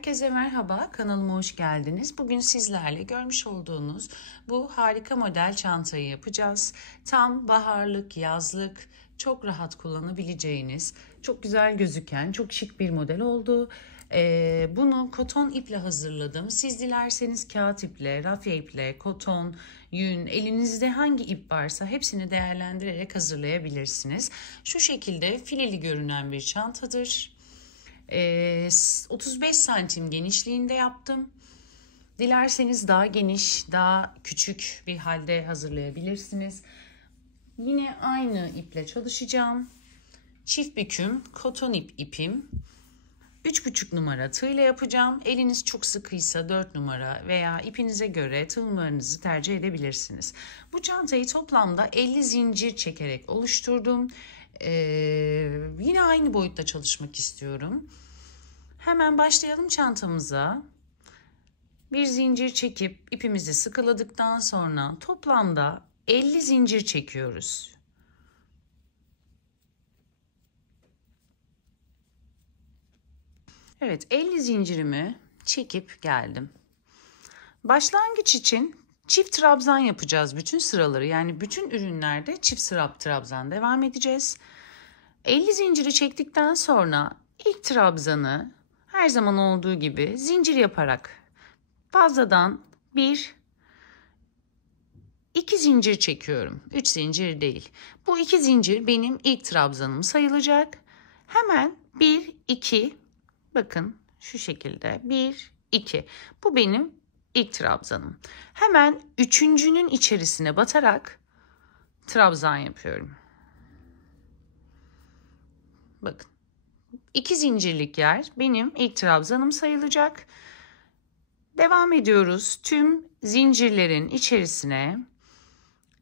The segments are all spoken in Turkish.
Herkese merhaba, kanalıma hoş geldiniz. Bugün sizlerle görmüş olduğunuz bu harika model çantayı yapacağız. Tam baharlık, yazlık, çok rahat kullanabileceğiniz, çok güzel gözüken, çok şık bir model oldu. Bunu koton iple hazırladım. Siz dilerseniz kağıt iple, rafya iple, koton, yün, elinizde hangi ip varsa hepsini değerlendirerek hazırlayabilirsiniz. Şu şekilde fileli görünen bir çantadır. 35 santim genişliğinde yaptım. Dilerseniz daha geniş, daha küçük bir halde hazırlayabilirsiniz. Yine aynı iple çalışacağım. Çift büküm koton ipim. 3,5 numara tığ ile yapacağım. Eliniz çok sıkıysa 4 numara veya ipinize göre tığ numaranızı tercih edebilirsiniz. Bu çantayı toplamda 50 zincir çekerek oluşturdum. Yine aynı boyutta çalışmak istiyorum. Hemen başlayalım çantamıza. Bir zincir çekip ipimizi sıkıladıktan sonra toplamda 50 zincir çekiyoruz. Evet, 50 zincirimi çekip geldim. Başlangıç için çift trabzan yapacağız bütün sıraları. Yani bütün ürünlerde çift trabzan devam edeceğiz. 50 zinciri çektikten sonra ilk trabzanı her zaman olduğu gibi zincir yaparak fazladan 2 zincir çekiyorum. 3 zincir değil. Bu 2 zincir benim ilk trabzanım sayılacak. Hemen 1 2 bakın şu şekilde 1 2. Bu benim ilk trabzanım. Hemen üçüncünün içerisine batarak trabzan yapıyorum. Bakın. 2 zincirlik yer benim ilk trabzanım sayılacak. Devam ediyoruz. Tüm zincirlerin içerisine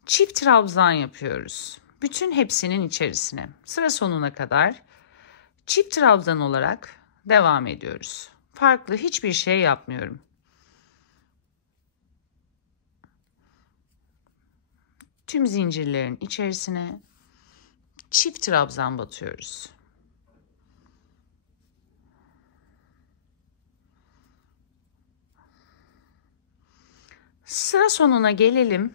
çift trabzan yapıyoruz. Bütün hepsinin içerisine. Sıra sonuna kadar çift trabzan olarak devam ediyoruz. Farklı hiçbir şey yapmıyorum. Tüm zincirlerin içerisine çift trabzan batıyoruz. Sıra sonuna gelelim.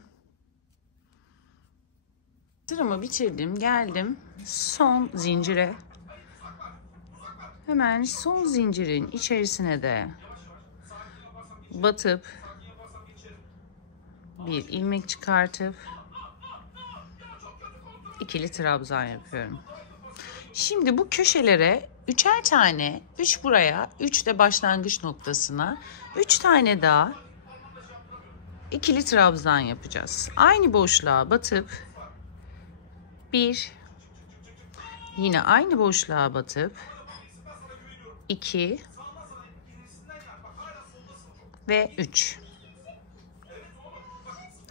Sıramı bitirdim, geldim son zincire. Hemen son zincirin içerisine de batıp bir ilmek çıkartıp ikili trabzan yapıyorum. Şimdi bu köşelere 3'er tane, 3 buraya, 3 de başlangıç noktasına, 3 tane daha ikili trabzan yapacağız. Aynı boşluğa batıp yine aynı boşluğa batıp 2 ve 3.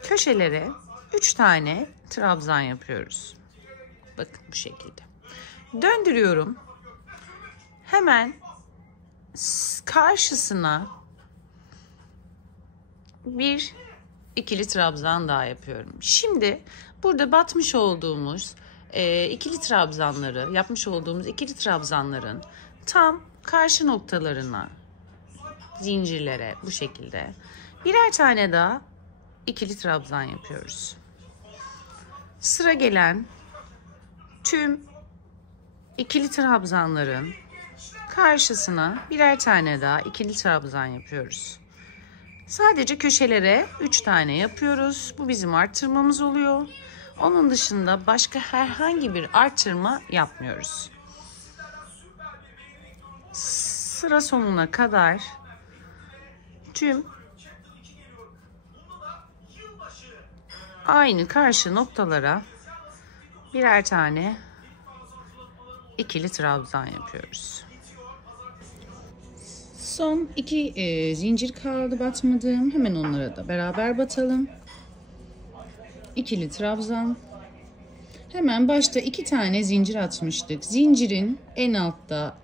Köşelere 3 tane trabzan yapıyoruz. Bakın bu şekilde. Döndürüyorum. Hemen karşısına bir ikili trabzan daha yapıyorum. Şimdi burada batmış olduğumuz ikili trabzanları, yapmış olduğumuz ikili trabzanların tam karşı noktalarına, zincirlere bu şekilde birer tane daha ikili trabzan yapıyoruz. Sıra gelen tüm ikili trabzanların karşısına birer tane daha ikili trabzan yapıyoruz. Sadece köşelere 3 tane yapıyoruz. Bu bizim artırmamız oluyor. Onun dışında başka herhangi bir artırma yapmıyoruz. Sıra sonuna kadar tüm aynı karşı noktalara birer tane ikili trabzan yapıyoruz. Son 2 zincir kaldı batmadığım. Hemen onlara da beraber batalım. İkili trabzan. Hemen başta 2 tane zincir atmıştık. Zincirin en altta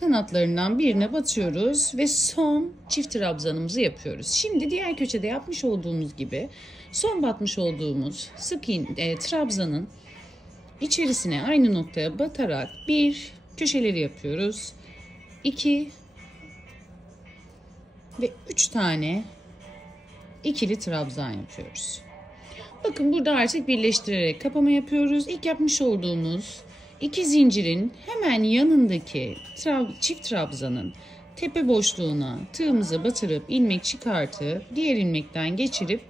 kanatlarından birine batıyoruz ve son çift trabzanımızı yapıyoruz. Şimdi diğer köşede yapmış olduğumuz gibi son batmış olduğumuz sık trabzanın içerisine aynı noktaya batarak köşeleri yapıyoruz. 2 ve 3 tane ikili trabzan yapıyoruz. Bakın burada artık birleştirerek kapama yapıyoruz. İlk yapmış olduğumuz 2 zincirin hemen yanındaki çift trabzanın tepe boşluğuna tığımızı batırıp ilmek çıkartıp diğer ilmekten geçirip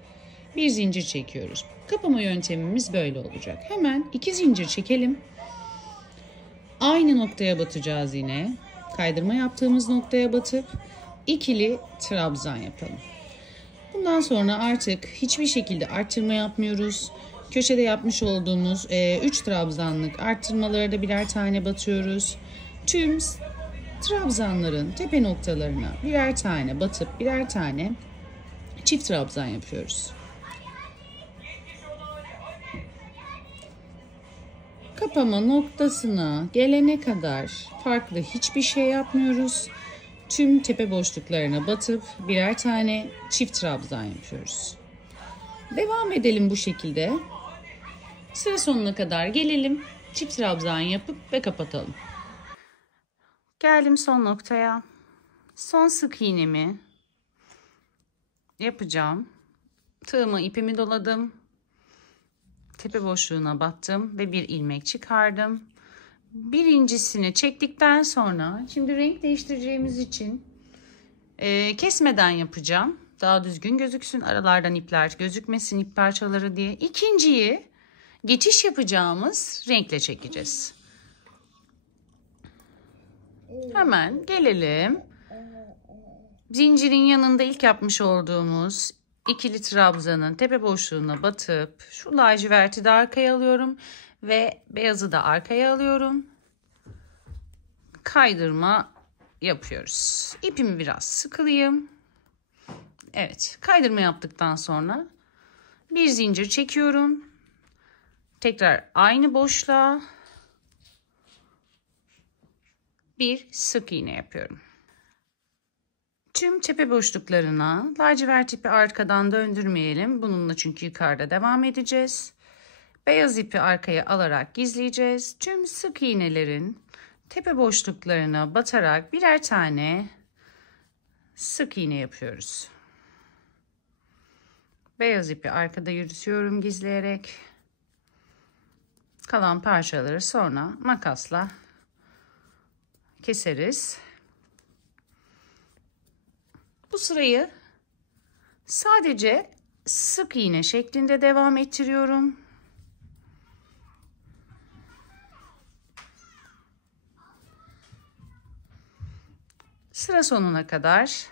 bir zincir çekiyoruz. Kapama yöntemimiz böyle olacak. Hemen 2 zincir çekelim. Aynı noktaya batacağız yine. Kaydırma yaptığımız noktaya batıp ikili trabzan yapalım. Bundan sonra artık hiçbir şekilde arttırma yapmıyoruz. Köşede yapmış olduğumuz 3 trabzanlık arttırmalara da birer tane batıyoruz. Tüm trabzanların tepe noktalarına birer tane batıp birer tane çift trabzan yapıyoruz. Kapama noktasına gelene kadar farklı hiçbir şey yapmıyoruz. Tüm tepe boşluklarına batıp birer tane çift trabzan yapıyoruz. Devam edelim bu şekilde. Sıra sonuna kadar gelelim. Çift trabzan yapıp ve kapatalım. Geldim son noktaya. Son sık iğnemi yapacağım. Tığımı, ipimi doladım. Tepe boşluğuna battım ve bir ilmek çıkardım. Birincisini çektikten sonra şimdi renk değiştireceğimiz için kesmeden yapacağım. Daha düzgün gözüksün, aralardan ipler gözükmesin, ip parçaları diye. İkinciyi geçiş yapacağımız renkle çekeceğiz. Hemen gelelim. Zincirin yanında ilk yapmış olduğumuz ikili trabzanın tepe boşluğuna batıp şu laciverti de arkaya alıyorum ve beyazı da arkaya alıyorum. Kaydırma yapıyoruz. İpimi biraz sıkılayım. Evet, kaydırma yaptıktan sonra bir zincir çekiyorum. Tekrar aynı boşluğa bir sık iğne yapıyorum. Tüm tepe boşluklarına lacivert ipi arkadan döndürmeyelim. Bununla çünkü yukarıda devam edeceğiz. Beyaz ipi arkaya alarak gizleyeceğiz. Tüm sık iğnelerin tepe boşluklarına batarak birer tane sık iğne yapıyoruz. Beyaz ipi arkada yürütüyorum gizleyerek. Kalan parçaları sonra makasla keseriz. Bu sırayı sadece sık iğne şeklinde devam ettiriyorum. Sıra sonuna kadar,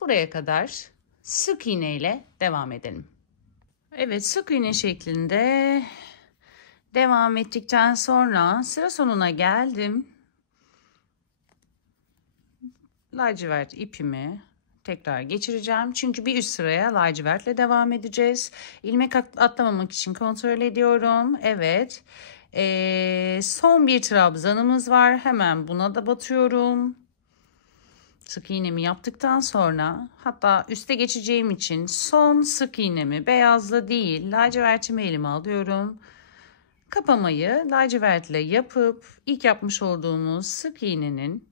buraya kadar sık iğne ile devam edelim. Evet, sık iğne şeklinde devam ettikten sonra sıra sonuna geldim. Lacivert ipimi tekrar geçireceğim. Çünkü bir üst sıraya lacivertle devam edeceğiz. İlmek atlamamak için kontrol ediyorum. Evet. Son bir trabzanımız var. Hemen buna da batıyorum. Sık iğnemi yaptıktan sonra, hatta üste geçeceğim için son sık iğnemi beyazla değil lacivertimi elime alıyorum. Kapamayı lacivertle yapıp ilk yapmış olduğumuz sık iğnenin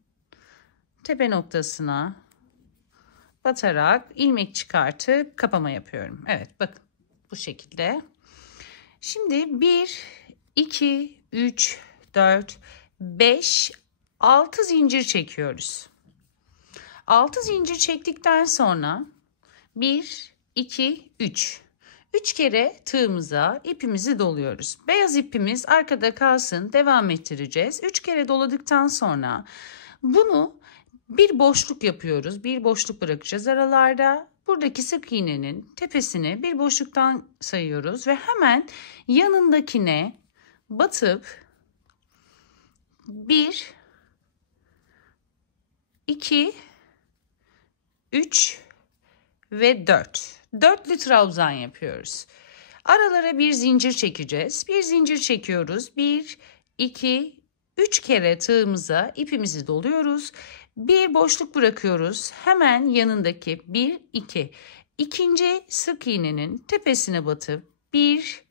tepe noktasına batarak ilmek çıkartıp kapama yapıyorum. Evet, bakın bu şekilde. Şimdi 1, 2, 3, 4, 5, 6 zincir çekiyoruz. 6 zincir çektikten sonra 1, 2, 3. 3 kere tığımıza ipimizi doluyoruz. Beyaz ipimiz arkada kalsın, devam ettireceğiz. 3 kere doladıktan sonra bunu bir boşluk yapıyoruz. Bir boşluk bırakacağız aralarda. Buradaki sık iğnenin tepesini bir boşluktan sayıyoruz ve hemen yanındakine batıp 1, 2, 3 ve 4. Dörtlü trabzan yapıyoruz. Aralara bir zincir çekeceğiz. Bir zincir çekiyoruz. 1, 2, 3 kere tığımıza ipimizi doluyoruz. Bir boşluk bırakıyoruz. Hemen yanındaki 1, 2. İkinci sık iğnenin tepesine batıp 1,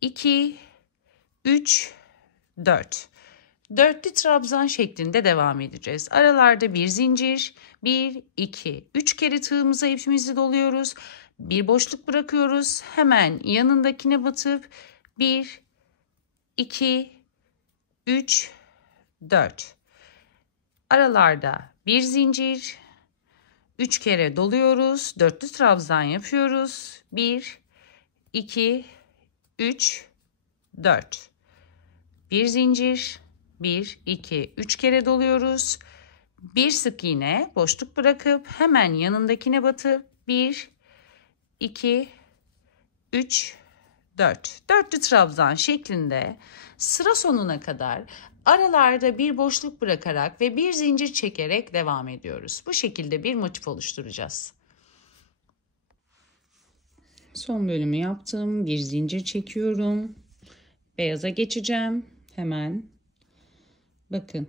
2, 3, 4. Dörtlü trabzan şeklinde devam edeceğiz. Aralarda bir zincir, 1, 2, 3 kere tığımıza ipimizi doluyoruz. Bir boşluk bırakıyoruz. Hemen yanındakine batıp 1, 2, 3, 4. Aralarda bir zincir, 3 kere doluyoruz. Dörtlü trabzan yapıyoruz. 1, 2, 3, 4. Bir zincir, 1, 2, 3 kere doluyoruz. Bir sık iğne, boşluk bırakıp hemen yanındakine batıp 1, 2, 3, 4. Dörtlü trabzan şeklinde sıra sonuna kadar aralarda bir boşluk bırakarak ve bir zincir çekerek devam ediyoruz. Bu şekilde bir motif oluşturacağız. Son bölümü yaptım. Bir zincir çekiyorum. Beyaza geçeceğim. Hemen. Bakın.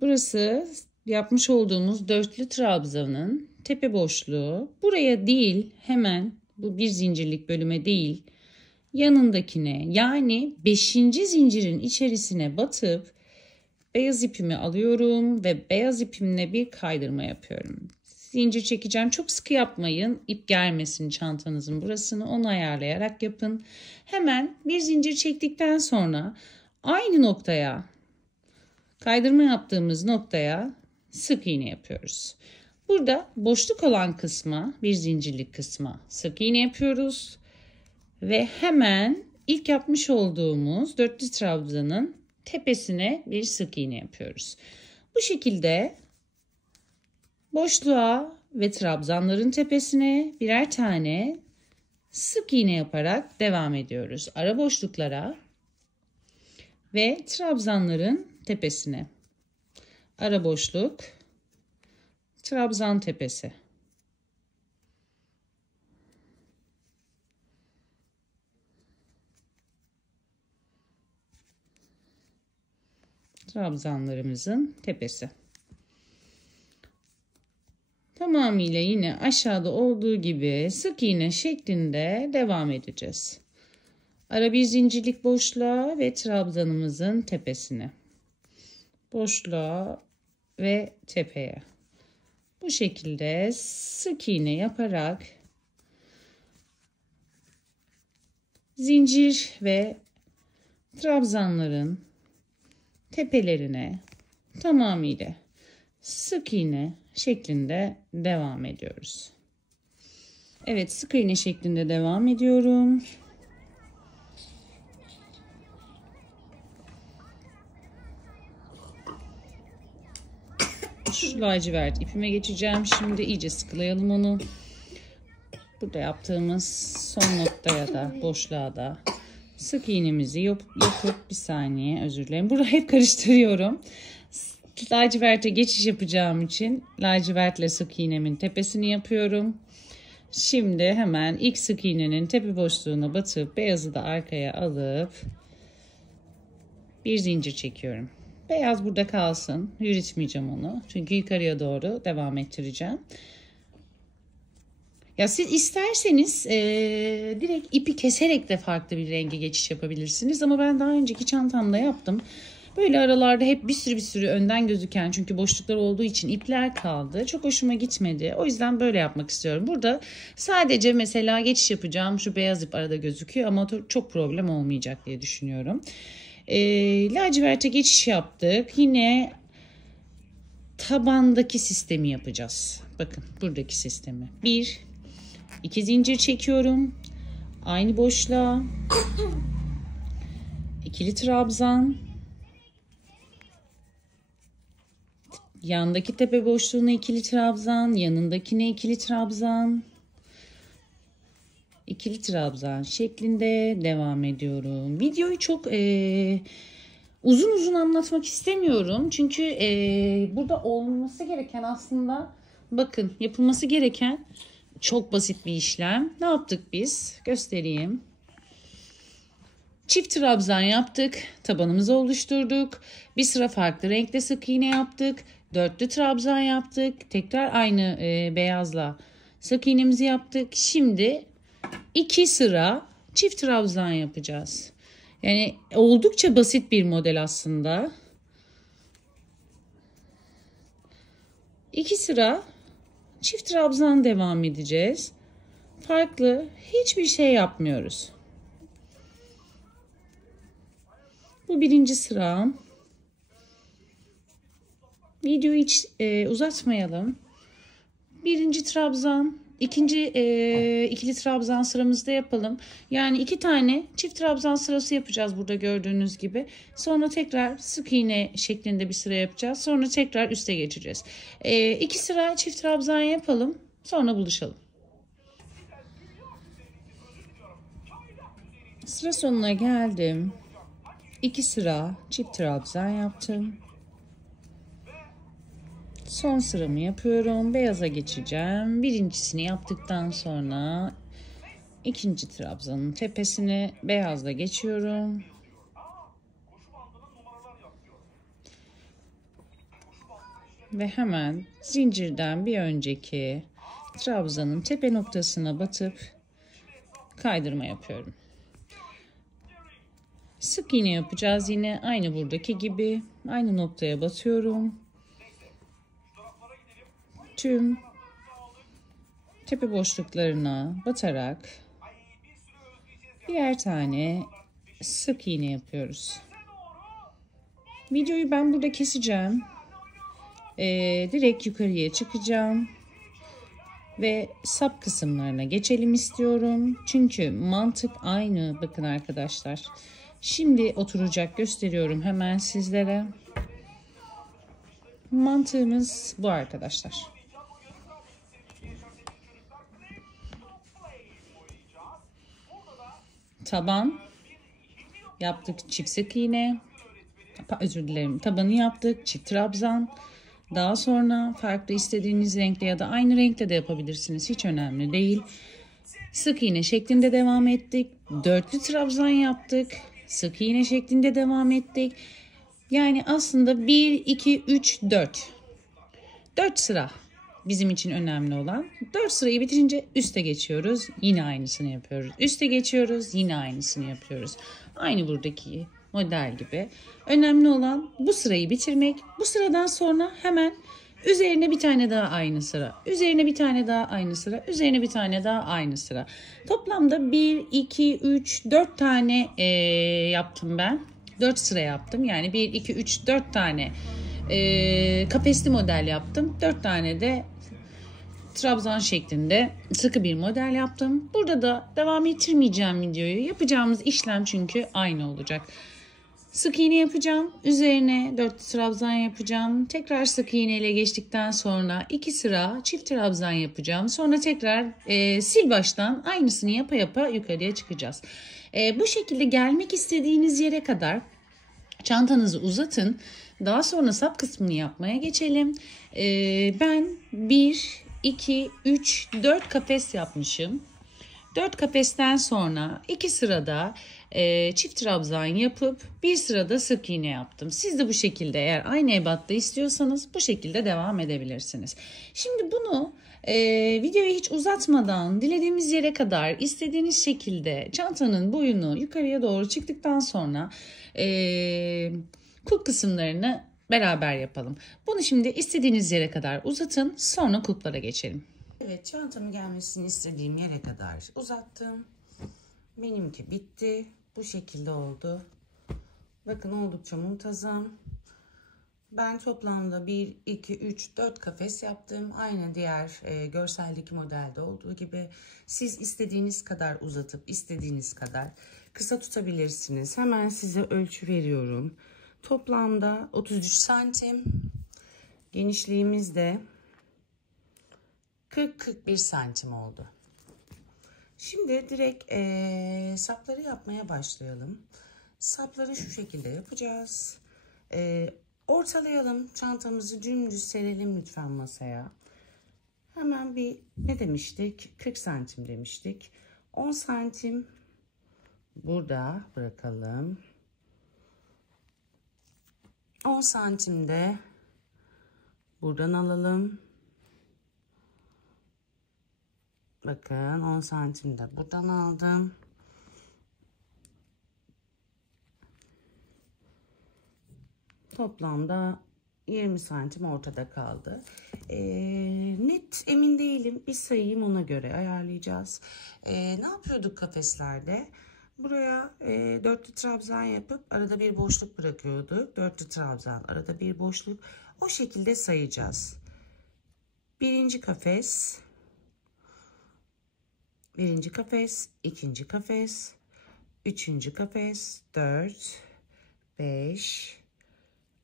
Burası yapmış olduğumuz dörtlü trabzanın tepe boşluğu. Buraya değil, hemen bu bir zincirlik bölüme değil, yanındakine, yani 5. zincirin içerisine batıp beyaz ipimi alıyorum ve beyaz ipimle bir kaydırma yapıyorum. Zincir çekeceğim. Çok sıkı yapmayın. İp germesin çantanızın burasını. Onu ayarlayarak yapın. Hemen bir zincir çektikten sonra aynı noktaya, kaydırma yaptığımız noktaya sık iğne yapıyoruz. Burada boşluk olan kısma, bir zincirlik kısma sık iğne yapıyoruz. Ve hemen ilk yapmış olduğumuz dörtlü trabzanın tepesine bir sık iğne yapıyoruz. Bu şekilde boşluğa ve trabzanların tepesine birer tane sık iğne yaparak devam ediyoruz. Ara boşluklara ve trabzanların tepesine. Ara boşluk, trabzan tepesi. Trabzanlarımızın tepesi. Tamamıyla yine aşağıda olduğu gibi sık iğne şeklinde devam edeceğiz. Ara bir zincirlik boşluğa ve trabzanımızın tepesine. Boşluğa ve tepeye. Bu şekilde sık iğne yaparak zincir ve trabzanların tepelerine tamamıyla sık iğne şeklinde devam ediyoruz. Evet, sık iğne şeklinde devam ediyorum. Şu lacivert ipime geçeceğim. Şimdi iyice sıkılayalım onu. Burada yaptığımız son noktaya da, boşluğa da sık iğnemizi yapıp bir saniye, özür dilerim. Burada hep karıştırıyorum. Laciverte geçiş yapacağım için lacivertle sık iğnemin tepesini yapıyorum. Şimdi hemen ilk sık iğnenin tepe boşluğuna batıp beyazı da arkaya alıp bir zincir çekiyorum. Beyaz burada kalsın. Yürütmeyeceğim onu. Çünkü yukarıya doğru devam ettireceğim. Ya siz isterseniz direkt ipi keserek de farklı bir renge geçiş yapabilirsiniz. Ama ben daha önceki çantamda yaptım. Böyle aralarda hep bir sürü önden gözüken, çünkü boşluklar olduğu için ipler kaldı. Çok hoşuma gitmedi. O yüzden böyle yapmak istiyorum. Burada sadece mesela geçiş yapacağım. Şu beyaz ip arada gözüküyor ama çok problem olmayacak diye düşünüyorum. Laciverte geçiş yaptık. Yine tabandaki sistemi yapacağız. Bakın buradaki sistemi. 1, 2 zincir çekiyorum. Aynı boşluğa. İkili trabzan. Yandaki tepe boşluğuna ikili trabzan. Yanındakine ikili trabzan. İkili trabzan şeklinde devam ediyorum. Videoyu çok uzun anlatmak istemiyorum. Çünkü burada olması gereken, aslında bakın yapılması gereken çok basit bir işlem. Ne yaptık biz? Göstereyim. Çift trabzan yaptık. Tabanımızı oluşturduk. Bir sıra farklı renkte sık iğne yaptık. Dörtlü trabzan yaptık. Tekrar aynı beyazla sık iğnemizi yaptık. Şimdi 2 sıra çift trabzan yapacağız. Yani oldukça basit bir model aslında. 2 sıra çift trabzan devam edeceğiz. Farklı hiçbir şey yapmıyoruz. Bu birinci sıram. Videoyu hiç uzatmayalım. Birinci trabzan, ikinci ikili trabzan sıramızda yapalım. Yani 2 tane çift trabzan sırası yapacağız burada gördüğünüz gibi. Sonra tekrar sık iğne şeklinde bir sıra yapacağız. Sonra tekrar üste geçeceğiz. 2 sıra çift trabzan yapalım. Sonra buluşalım. Sıra sonuna geldim. 2 sıra çift trabzan yaptım. Son sıramı yapıyorum. Beyaza geçeceğim. Birincisini yaptıktan sonra ikinci trabzanın tepesine beyazla geçiyorum. Ve hemen zincirden bir önceki trabzanın tepe noktasına batıp kaydırma yapıyorum. Sık iğne yapacağız yine aynı buradaki gibi. Aynı noktaya batıyorum. Tüm tepe boşluklarına batarak birer tane sık iğne yapıyoruz. Videoyu ben burada keseceğim. Direkt yukarıya çıkacağım. Ve sap kısımlarına geçelim istiyorum. Çünkü mantık aynı. Bakın arkadaşlar. Şimdi oturacak gösteriyorum hemen sizlere. Mantığımız bu arkadaşlar. Taban yaptık, çift sık iğne. Özür dilerim. Tabanı yaptık, çift trabzan. Daha sonra farklı istediğiniz renkle ya da aynı renkle de yapabilirsiniz. Hiç önemli değil. Sık iğne şeklinde devam ettik. Dörtlü trabzan yaptık. Sık iğne şeklinde devam ettik. Yani aslında 1, 2, 3, 4. 4 sıra bizim için önemli olan. 4 sırayı bitirince üste geçiyoruz. Yine aynısını yapıyoruz. Üste geçiyoruz. Yine aynısını yapıyoruz. Aynı buradaki model gibi. Önemli olan bu sırayı bitirmek. Bu sıradan sonra hemen üzerine bir tane daha aynı sıra. Üzerine bir tane daha aynı sıra. Üzerine bir tane daha aynı sıra. Toplamda 1, 2, 3, 4 tane yaptım ben. 4 sıra yaptım. Yani 1, 2, 3, 4 tane kafesli model yaptım. 4 tane de trabzan şeklinde sıkı bir model yaptım. Burada da devam ettirmeyeceğim videoyu. Yapacağımız işlem çünkü aynı olacak. Sık iğne yapacağım. Üzerine 4 trabzan yapacağım. Tekrar sık iğne ile geçtikten sonra 2 sıra çift trabzan yapacağım. Sonra tekrar sil baştan aynısını yapa yapa yukarıya çıkacağız. Bu şekilde gelmek istediğiniz yere kadar çantanızı uzatın. Daha sonra sap kısmını yapmaya geçelim. Ben 1, 2, 3, 4 kafes yapmışım. 4 kafesten sonra 2 sırada çift trabzan yapıp bir sırada sık iğne yaptım. Siz de bu şekilde eğer aynı ebatta istiyorsanız bu şekilde devam edebilirsiniz. Şimdi bunu videoyu hiç uzatmadan dilediğimiz yere kadar istediğiniz şekilde çantanın boyunu yukarıya doğru çıktıktan sonra kulp kısımlarını beraber yapalım. Bunu şimdi istediğiniz yere kadar uzatın, sonra kulplara geçelim. Evet, çantamı gelmesini istediğim yere kadar uzattım. Benimki bitti. Bu şekilde oldu. Bakın oldukça muntazam. Ben toplamda 1, 2, 3, 4 kafes yaptım. Aynı diğer görseldeki modelde olduğu gibi. Siz istediğiniz kadar uzatıp istediğiniz kadar kısa tutabilirsiniz. Hemen size ölçü veriyorum. Toplamda 33 santim. Genişliğimiz de 40-41 santim oldu. Şimdi direkt sapları yapmaya başlayalım. Sapları şu şekilde yapacağız. Ortalayalım. Çantamızı dümdüz serelim lütfen masaya. Hemen bir ne demiştik? 40 santim demiştik. 10 santim burada bırakalım. 10 santim de buradan alalım. Bakın 10 santim de buradan aldım. Toplamda 20 santim ortada kaldı. Net emin değilim. Bir sayayım, ona göre ayarlayacağız. Ne yapıyorduk kafeslerde? Buraya dörtlü trabzan yapıp arada bir boşluk bırakıyorduk. Dörtlü trabzan, arada bir boşluk. O şekilde sayacağız. Birinci kafes, ikinci kafes, üçüncü kafes, 4, 5,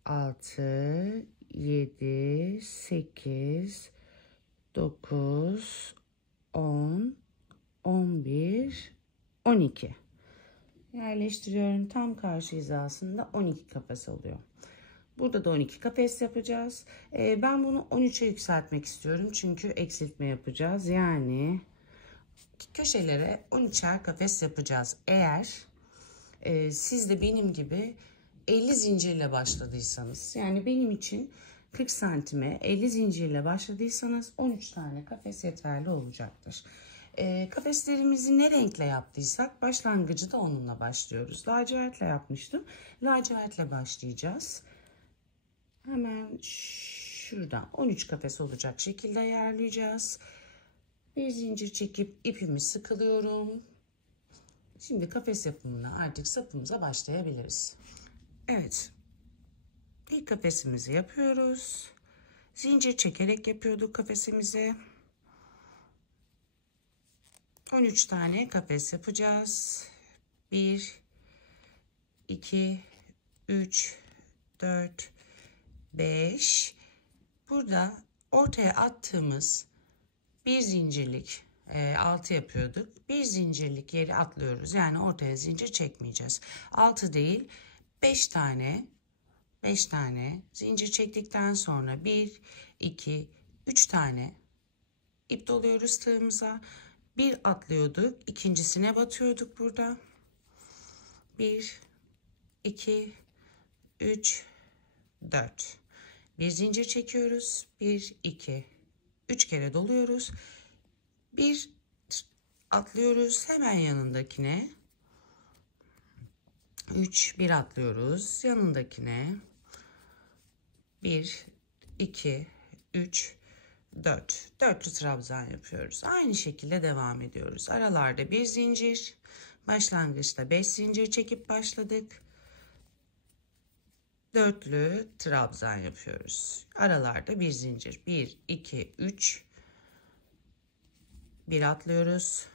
6, 7, 8, 9, 10, 11, 12. Yerleştiriyorum. Tam karşı hizasında 12 kafes oluyor. Burada da 12 kafes yapacağız. Ben bunu 13'e yükseltmek istiyorum. Çünkü eksiltme yapacağız. Yani köşelere 13'er kafes yapacağız. Eğer siz de benim gibi 50 zincirle başladıysanız, yani benim için 40 santime 50 zincirle başladıysanız 13 tane kafes yeterli olacaktır. Kafeslerimizi ne renkle yaptıysak başlangıcı da onunla başlıyoruz. Lacivertle yapmıştım. Lacivertle başlayacağız. Hemen şuradan 13 kafes olacak şekilde ayarlayacağız. Bir zincir çekip ipimi sıkılıyorum. Şimdi kafes yapımına artık sapımıza başlayabiliriz. Evet. İlk kafesimizi yapıyoruz. Zincir çekerek yapıyorduk kafesimizi. 13 tane kafes yapacağız. 1, 2, 3, 4, 5. Burada ortaya attığımız bir zincirlik 6 yapıyorduk. Bir zincirlik yeri atlıyoruz. Yani ortaya zincir çekmeyeceğiz. 6 değil, 5 tane zincir çektikten sonra 1, 2, 3 tane ip doluyoruz tığımıza. Bir atlıyorduk. İkincisine batıyorduk burada. 1, 2, 3, 4. Bir zincir çekiyoruz. 1, 2, 3 kere doluyoruz. Bir atlıyoruz hemen yanındakine. 3, bir atlıyoruz yanındakine. 1, 2, 3, 4. Dörtlü trabzan yapıyoruz. Aynı şekilde devam ediyoruz. Aralarda bir zincir. Başlangıçta 5 zincir çekip başladık. Dörtlü trabzan yapıyoruz. Aralarda bir zincir. 1, 2, 3. Bir atlıyoruz.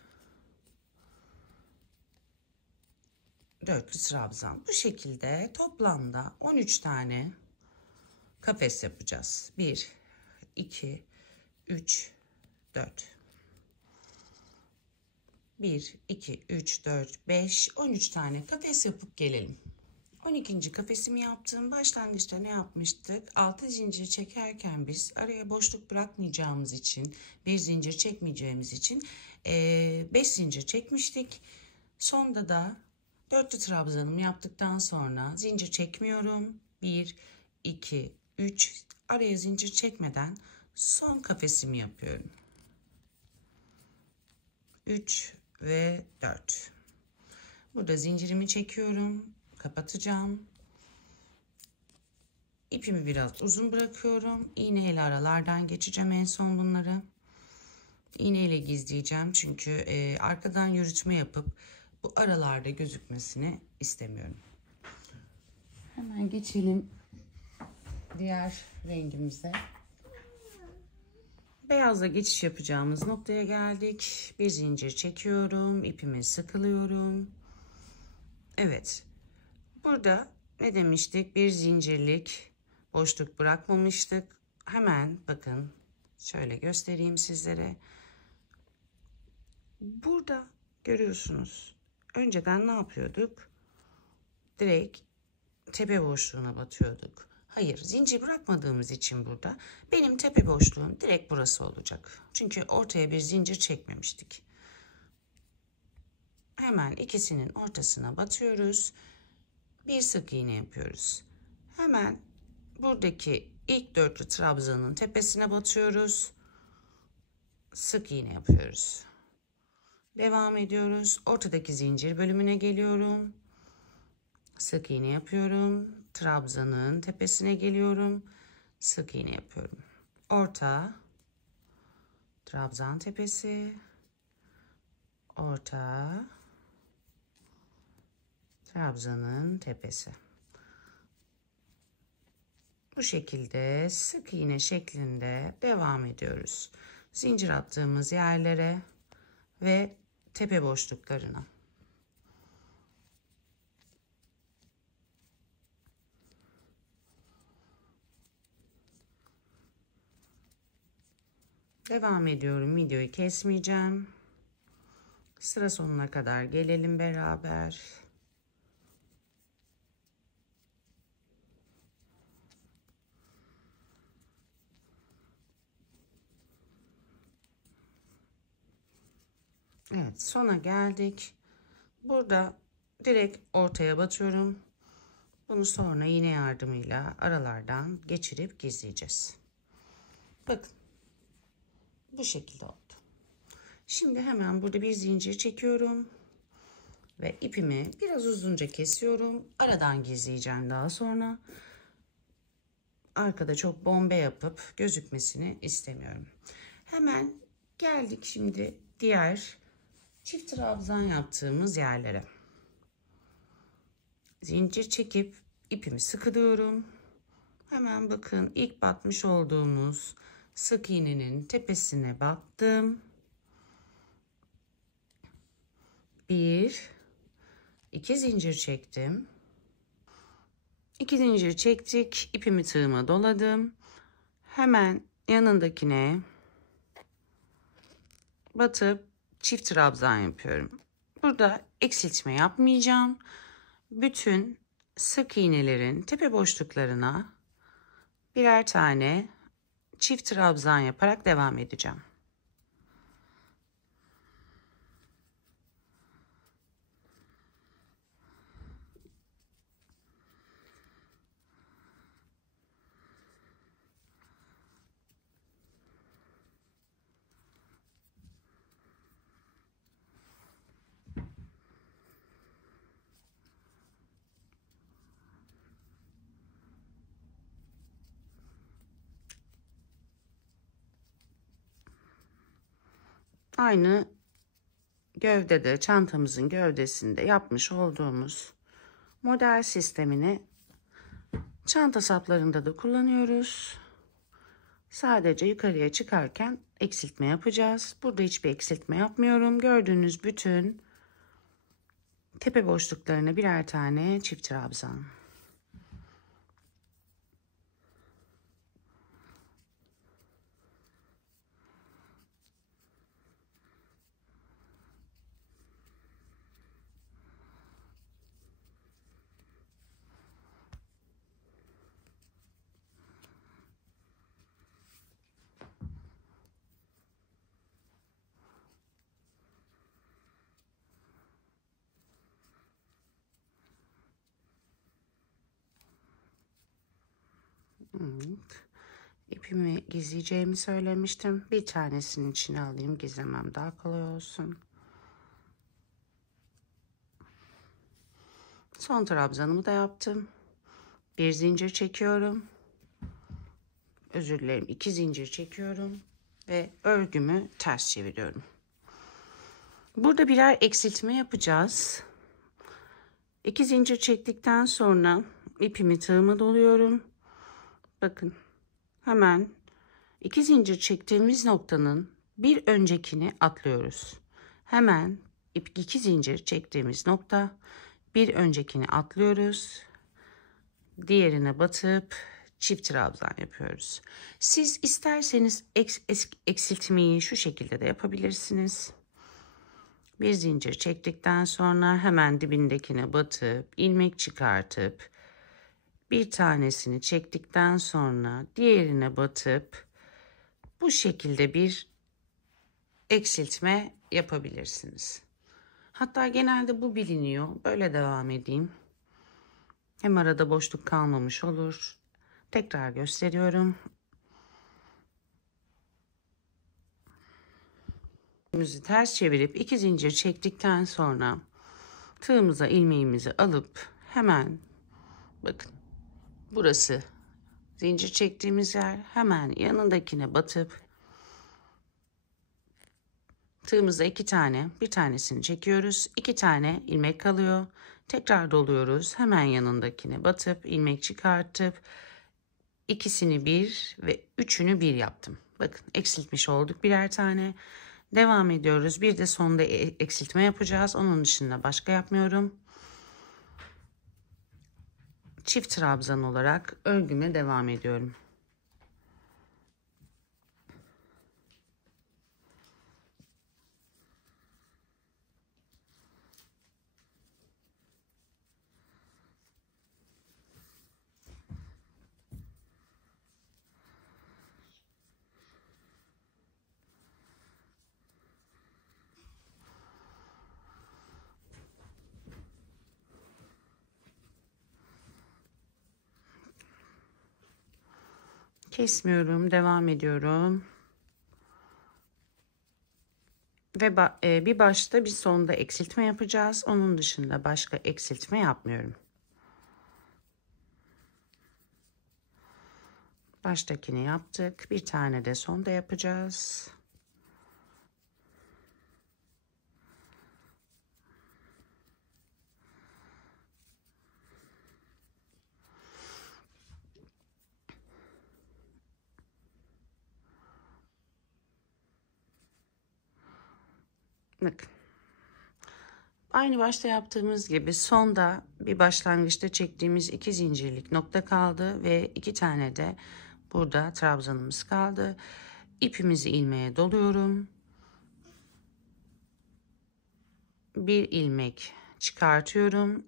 Dörtlü trabzan. Bu şekilde toplamda 13 tane kafes yapacağız. 1, 2, 3, 4. 1, 2, 3, 4, 5, 13 tane kafes yapıp gelelim. 12. kafesimi yaptım. Başlangıçta ne yapmıştık? 6 zincir çekerken biz araya boşluk bırakmayacağımız için, bir zincir çekmeyeceğimiz için 5 zincir çekmiştik. Sonda da dörtlü trabzanımı yaptıktan sonra zincir çekmiyorum. 1, 2, 3, araya zincir çekmeden son kafesimi yapıyorum. 3 ve 4. Burada zincirimi çekiyorum. Kapatacağım. İpimi biraz uzun bırakıyorum. İğne ile aralardan geçeceğim en son bunları. İğne ile gizleyeceğim çünkü arkadan yürütme yapıp bu aralarda gözükmesini istemiyorum. Hemen geçelim diğer rengimize. Beyazla geçiş yapacağımız noktaya geldik. Bir zincir çekiyorum. İpimi sıkılıyorum. Evet. Burada ne demiştik? Bir zincirlik boşluk bırakmamıştık. Hemen bakın şöyle göstereyim sizlere. Burada görüyorsunuz. Önceden ne yapıyorduk? Direkt tepe boşluğuna batıyorduk. Hayır, zincir bırakmadığımız için burada benim tepe boşluğum direkt burası olacak. Çünkü ortaya bir zincir çekmemiştik. Hemen ikisinin ortasına batıyoruz. Bir sık iğne yapıyoruz. Hemen buradaki ilk dörtlü trabzanın tepesine batıyoruz. Sık iğne yapıyoruz. Devam ediyoruz. Ortadaki zincir bölümüne geliyorum. Sık iğne yapıyorum. trabzanın tepesine geliyorum. Sık iğne yapıyorum. Orta, trabzan tepesi, orta, trabzanın tepesi. Bu şekilde sık iğne şeklinde devam ediyoruz. Zincir attığımız yerlere ve tepe boşluklarına. Devam ediyorum. Videoyu kesmeyeceğim. Sıra sonuna kadar gelelim beraber. Evet, sona geldik. Burada direkt ortaya batıyorum. Bunu sonra iğne yardımıyla aralardan geçirip gizleyeceğiz. Bakın. Bu şekilde oldu. Şimdi hemen burada bir zincir çekiyorum. Ve ipimi biraz uzunca kesiyorum. Aradan gizleyeceğim daha sonra. Arkada çok bombe yapıp gözükmesini istemiyorum. Hemen geldik şimdi diğer çift trabzan yaptığımız yerlere. Zincir çekip ipimi sıkılıyorum. Hemen bakın ilk batmış olduğumuz sık iğnenin tepesine battım. 1, 2 zincir çektim. 2 zincir çektik. İpimi tığıma doladım. Hemen yanındakine batıp çift trabzan yapıyorum. Burada eksiltme yapmayacağım. Bütün sık iğnelerin tepe boşluklarına birer tane çift trabzan yaparak devam edeceğim. Aynı gövdede, çantamızın gövdesinde yapmış olduğumuz model sistemini çanta saplarında da kullanıyoruz. Sadece yukarıya çıkarken eksiltme yapacağız. Burada hiçbir eksiltme yapmıyorum. Gördüğünüz bütün tepe boşluklarına birer tane çift trabzan. Evet. İpimi gizleyeceğimi söylemiştim. Bir tanesinin içine alayım, gizlemem daha kolay olsun. Son trabzanımı da yaptım. Bir zincir çekiyorum. Özür dilerim, 2 zincir çekiyorum ve örgümü ters çeviriyorum. Burada birer eksiltme yapacağız. 2 zincir çektikten sonra ipimi tığıma doluyorum. Bakın hemen 2 zincir çektiğimiz noktanın bir öncekini atlıyoruz. Hemen 2 zincir çektiğimiz nokta bir öncekini atlıyoruz. Diğerine batıp çift trabzan yapıyoruz. Siz isterseniz eksiltmeyi şu şekilde de yapabilirsiniz. Bir zincir çektikten sonra hemen dibindekine batıp ilmek çıkartıp bir tanesini çektikten sonra diğerine batıp bu şekilde bir eksiltme yapabilirsiniz. Hatta genelde bu biliniyor. Böyle devam edeyim. Hem arada boşluk kalmamış olur. Tekrar gösteriyorum. İpimizi ters çevirip 2 zincir çektikten sonra tığımıza ilmeğimizi alıp hemen bakın Burası zincir çektiğimiz yer. Hemen yanındakine batıp tığımızda 2 tane, bir tanesini çekiyoruz. 2 tane ilmek kalıyor. Tekrar doluyoruz. Hemen yanındakine batıp ilmek çıkartıp ikisini bir ve üçünü bir yaptım. Bakın eksiltmiş olduk birer tane. Devam ediyoruz. Bir de sonda eksiltme yapacağız. Onun dışında başka yapmıyorum. Çift trabzan olarak örgüme devam ediyorum. Kesmiyorum, devam ediyorum. Ve bir başta bir sonda eksiltme yapacağız. Onun dışında başka eksiltme yapmıyorum. Baştakini yaptık. Bir tane de sonda yapacağız. Bakın. Aynı başta yaptığımız gibi sonda bir başlangıçta çektiğimiz 2 zincirlik nokta kaldı ve 2 tane de burada trabzanımız kaldı. İpimizi ilmeğe doluyorum. Bir ilmek çıkartıyorum.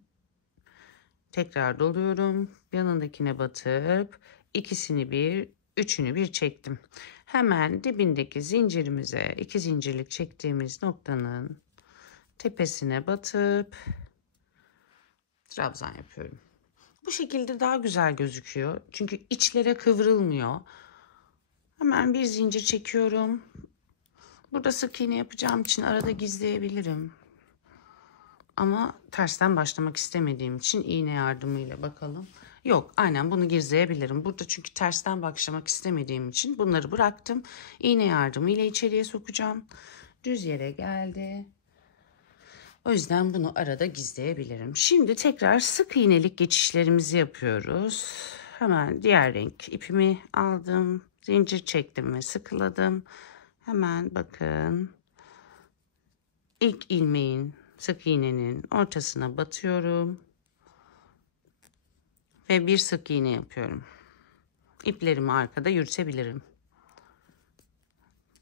Tekrar doluyorum. Yanındakine batıp ikisini bir, üçünü bir çektim. Hemen dibindeki zincirimize 2 zincirlik çektiğimiz noktanın tepesine batıp trabzan yapıyorum. Bu şekilde daha güzel gözüküyor. Çünkü içlere kıvrılmıyor. Hemen bir zincir çekiyorum. Burada sık iğne yapacağım için arada gizleyebilirim. Ama tersten başlamak istemediğim için iğne yardımıyla bakalım. Yok, aynen bunu gizleyebilirim. Burada çünkü tersten başlamak istemediğim için bunları bıraktım. İğne yardımıyla içeriye sokacağım. Düz yere geldi. O yüzden bunu arada gizleyebilirim. Şimdi tekrar sık iğnelik geçişlerimizi yapıyoruz. Hemen diğer renk ipimi aldım. Zincir çektim ve sıkıladım. Hemen bakın. İlk ilmeğin, sık iğnenin ortasına batıyorum. Ve bir sık iğne yapıyorum. İplerimi arkada yürütebilirim.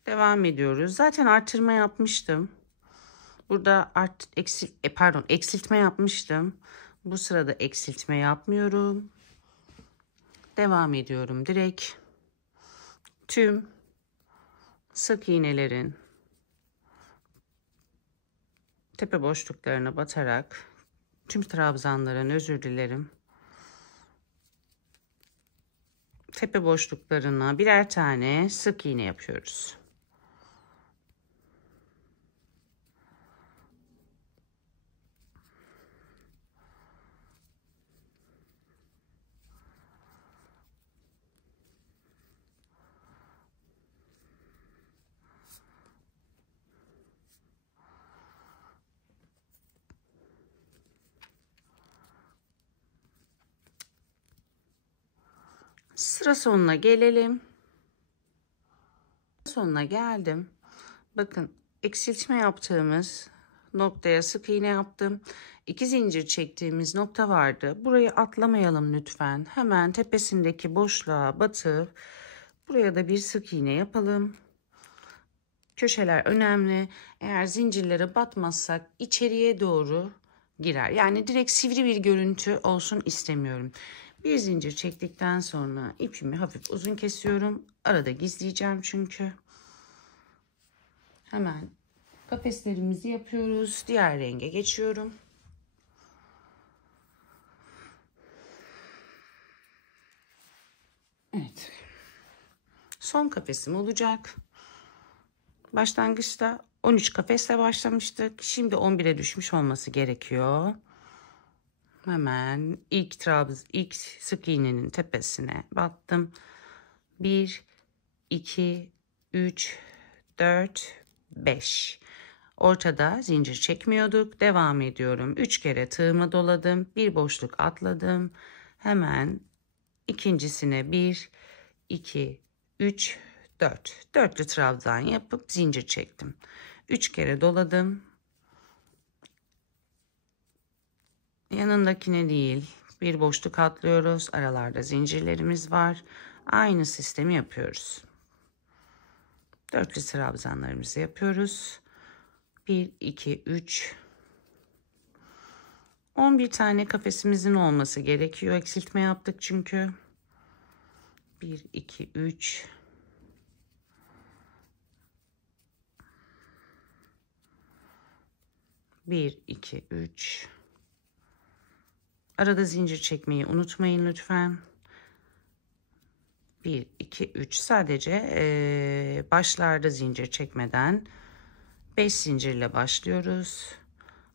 Devam ediyoruz. Zaten artırma yapmıştım. Burada eksiltme yapmıştım. Bu sırada eksiltme yapmıyorum. Devam ediyorum direkt. Tüm sık iğnelerin tepe boşluklarına batarak tüm trabzanların, özür dilerim, tepe boşluklarına birer tane sık iğne yapıyoruz. Sıra sonuna gelelim. Sonuna geldim. Bakın eksiltme yaptığımız noktaya sık iğne yaptım. 2 zincir çektiğimiz nokta vardı. Burayı atlamayalım lütfen. Hemen tepesindeki boşluğa batıp buraya da bir sık iğne yapalım. Köşeler önemli. Eğer zincirlere batmazsak içeriye doğru girer. Yani direkt sivri bir görüntü olsun istemiyorum. Bir zincir çektikten sonra ipimi hafif uzun kesiyorum. Arada gizleyeceğim çünkü. Hemen kafeslerimizi yapıyoruz. Diğer renge geçiyorum. Evet. Son kafesim olacak. Başlangıçta 13 kafesle başlamıştık. Şimdi 11'e düşmüş olması gerekiyor. Hemen ilk sık iğnenin tepesine battım. 1, 2, 3, 4, 5. Ortada zincir çekmiyorduk. Devam ediyorum. 3 kere tığımı doladım. Bir boşluk atladım. Hemen ikincisine 1, 2, 3, 4. Dörtlü trabzan yapıp zincir çektim. 3 kere doladım. Yanındakine değil, bir boşluk atlıyoruz. Aralarda zincirlerimiz var. Aynı sistemi yapıyoruz. Dörtlü trabzanlarımızı yapıyoruz. 1, 2, 3. 11 tane kafesimizin olması gerekiyor. Eksiltme yaptık çünkü. 1, 2, 3. 1, 2, 3. Arada zincir çekmeyi unutmayın lütfen. 1, 2, 3. Sadece başlarda zincir çekmeden 5 zincirle başlıyoruz.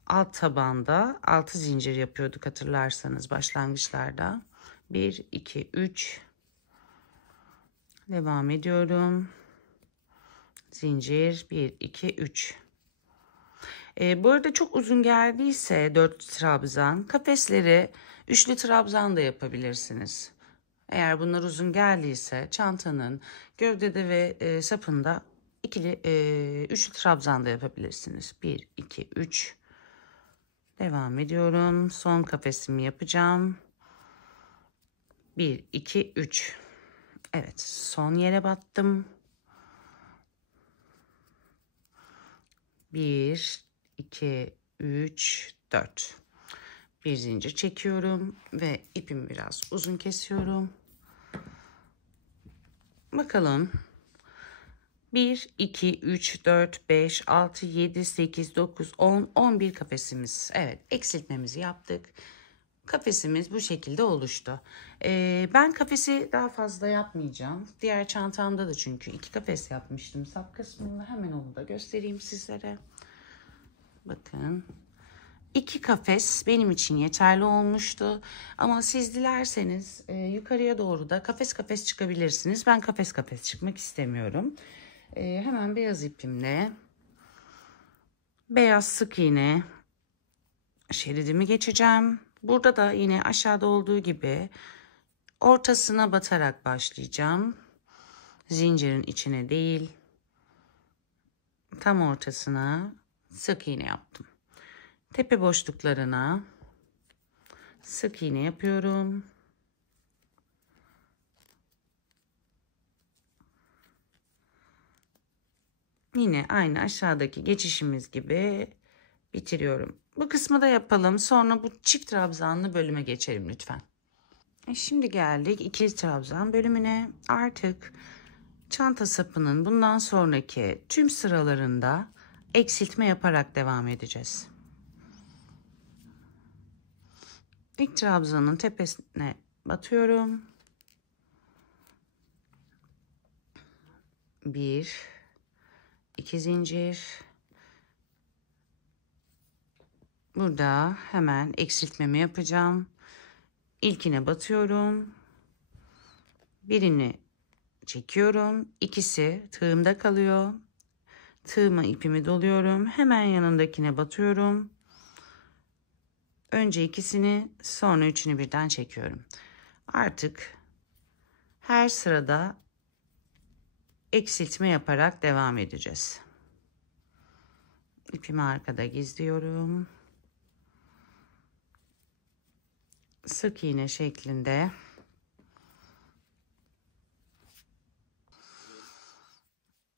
Alt tabanda 6 zincir yapıyorduk hatırlarsanız başlangıçlarda. 1, 2, 3. Devam ediyorum. Zincir 1, 2, 3. Bu arada çok uzun geldiyse 4 trabzan, kafesleri üçlü trabzan da yapabilirsiniz. Eğer bunlar uzun geldiyse çantanın gövdede ve sapında üçlü trabzan da yapabilirsiniz. 1, 2, 3. Devam ediyorum. Son kafesimi yapacağım. 1, 2, 3. Evet, son yere battım. 1, 2, 3, 4. Bir zincir çekiyorum ve ipimi biraz uzun kesiyorum. Bakalım. 1, 2, 3, 4, 5, 6, 7, 8, 9, 10, 11 kafesimiz. Evet, eksiltmemizi yaptık. Kafesimiz bu şekilde oluştu. Ben kafesi daha fazla yapmayacağım. Diğer çantamda da çünkü 2 kafes yapmıştım. Sap kısmında hemen onu da göstereyim sizlere. Bakın. 2 kafes benim için yeterli olmuştu. Ama siz dilerseniz yukarıya doğru da kafes kafes çıkabilirsiniz. Ben kafes kafes çıkmak istemiyorum. Hemen beyaz ipimle beyaz sık iğne şeridimi geçeceğim. Burada da yine aşağıda olduğu gibi ortasına batarak başlayacağım. Zincirin içine değil, tam ortasına sık iğne yaptım. Tepe boşluklarına sık iğne yapıyorum. Yine aynı aşağıdaki geçişimiz gibi bitiriyorum. Bu kısmı da yapalım. Sonra bu çift trabzanlı bölüme geçelim lütfen. Şimdi geldik ikili trabzan bölümüne. Artık çanta sapının bundan sonraki tüm sıralarında eksiltme yaparak devam edeceğiz. İlk trabzanın tepesine batıyorum. 1, 2 zincir. Burada hemen eksiltmemi yapacağım. İlkine batıyorum. Birini çekiyorum. İkisi tığımda kalıyor. Tığıma ipimi doluyorum. Hemen yanındakine batıyorum. Önce ikisini, sonra üçünü birden çekiyorum. Artık her sırada eksiltme yaparak devam edeceğiz. İpimi arkada gizliyorum. Sık iğne şeklinde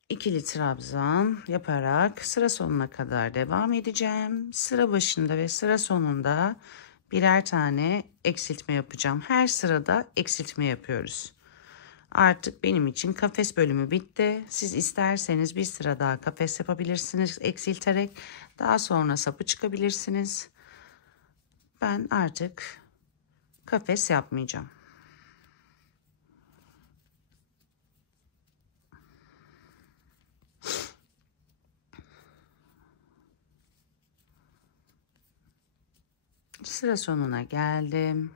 ikili trabzan yaparak sıra sonuna kadar devam edeceğim. Sıra başında ve sıra sonunda birer tane eksiltme yapacağım. Her sırada eksiltme yapıyoruz. Artık benim için kafes bölümü bitti. Siz isterseniz bir sıra daha kafes yapabilirsiniz eksilterek. Daha sonra sapı çıkabilirsiniz. Ben artık kafes yapmayacağım. Sıra sonuna geldim.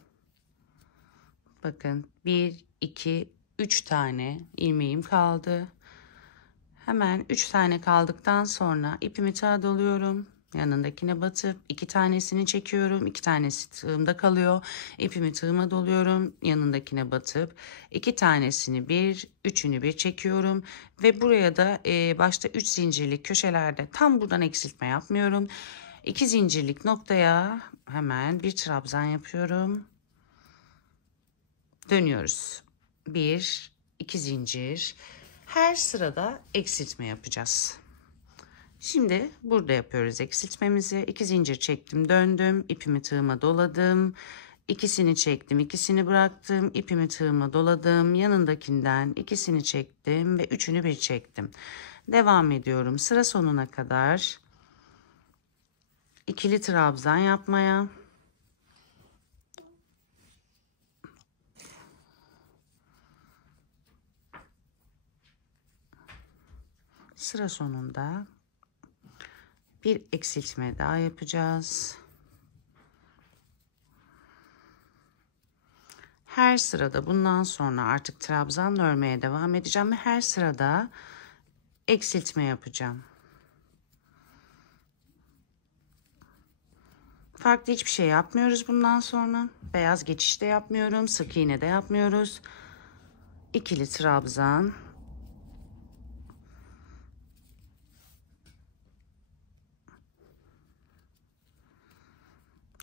Bakın 1, 2, 3 tane ilmeğim kaldı. Hemen 3 tane kaldıktan sonra ipimi tığa doluyorum. Yanındakine batıp 2 tanesini çekiyorum. 2 tanesi tığımda kalıyor. İpimi tığıma doluyorum. Yanındakine batıp 2 tanesini bir, üçünü bir çekiyorum. Ve buraya da başta 3 zincirlik köşelerde tam buradan eksiltme yapmıyorum. 2 zincirlik noktaya hemen bir trabzan yapıyorum. Dönüyoruz. 1, 2 zincir. Her sırada eksiltme yapacağız. Şimdi burada yapıyoruz eksiltmemizi. 2 zincir çektim, döndüm, ipimi tığıma doladım. İkisini çektim, ikisini bıraktım, ipimi tığıma doladım. Yanındakinden ikisini çektim ve üçünü bir çektim. Devam ediyorum sıra sonuna kadar. İkili trabzan yapmaya. Sıra sonunda bir eksiltme daha yapacağız. Her sırada bundan sonra artık trabzan örmeye devam edeceğim ve her sırada eksiltme yapacağım. Farklı hiçbir şey yapmıyoruz bundan sonra. Beyaz geçiş de yapmıyorum, sık iğne de yapmıyoruz. İkili trabzan.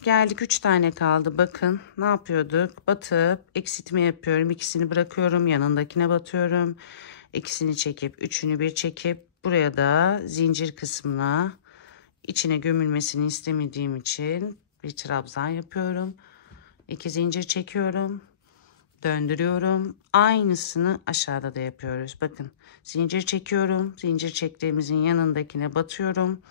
Geldik 3 tane kaldı. Bakın ne yapıyorduk? Batıp eksiltme yapıyorum. İkisini bırakıyorum. Yanındakine batıyorum. İkisini çekip üçünü bir çekip buraya da zincir kısmına içine gömülmesini istemediğim için bir trabzan yapıyorum. 2 zincir çekiyorum. Döndürüyorum. Aynısını aşağıda da yapıyoruz. Bakın zincir çekiyorum. Zincir çektiğimizin yanındakine batıyorum.